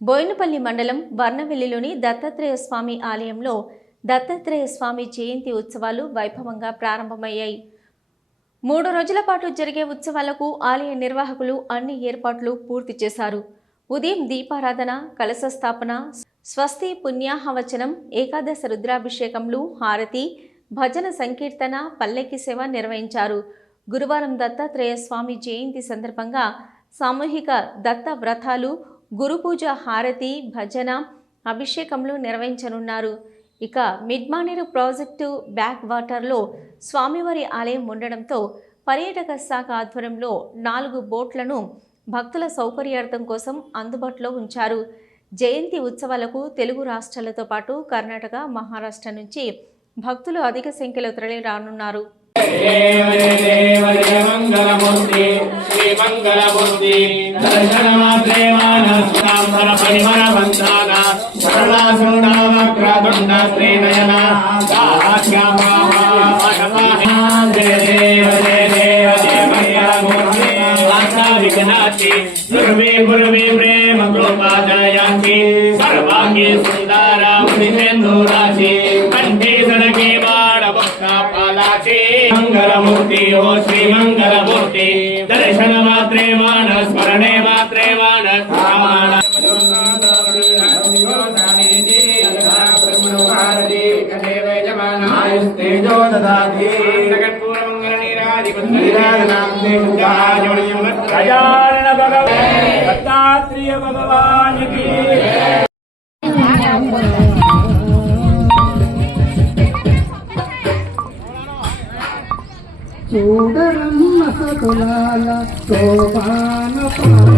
బోయినపల్లి మండలం వర్ణవెల్లిలోని దత్తాత్రేయ స్వామి ఆలయంలో దత్తాత్రేయ స్వామి జయంతి ఉత్సవాలు వైభవంగా ప్రారంభమయ్యాయి. 3 రోజుల పాటు జరిగే ఉత్సవాలకు ఆలయ నిర్వాహకులు అన్ని ఏర్పాట్లు పూర్తి చేశారు. ఉదయం దీపారాధన, కలశ స్థాపన, స్వస్తి పుణ్యాహవచనం, ఏకాదశ రుద్రాభిషేకములు, హారతి, భజన సంకీర్తన, పల్లెకి సేవ నిర్వహించారు. గురువారం దత్తాత్రేయ స్వామి జయంతి సందర్భంగా సామూహిక దత్త వ్రతాలు, గురుపూజ, హారతి, భజన, అభిషేకములు నిర్వహించనున్నారు. ఇక మిడ్మానేరు ప్రాజెక్టు బ్యాక్ వాటర్లో స్వామివారి ఆలయం ఉండడంతో పర్యాటక శాఖ ఆధ్వర్యంలో 4 బోట్లను భక్తుల సౌకర్యార్థం కోసం అందుబాటులో ఉంచారు. జయంతి ఉత్సవాలకు తెలుగు రాష్ట్రాలతో పాటు కర్ణాటక, మహారాష్ట్ర నుంచి భక్తులు అధిక సంఖ్యలో తరలి రానున్నారు. मंगलमूर्ति ओ श्री मंगलमूर्ति दर्शन मात्रे मान स्मरणे मात्रे मान तेजो ददाति गजानन भगवान दत्तात्रेय भगवान की చూడరమ్మ సకులాల శోభాన పాడ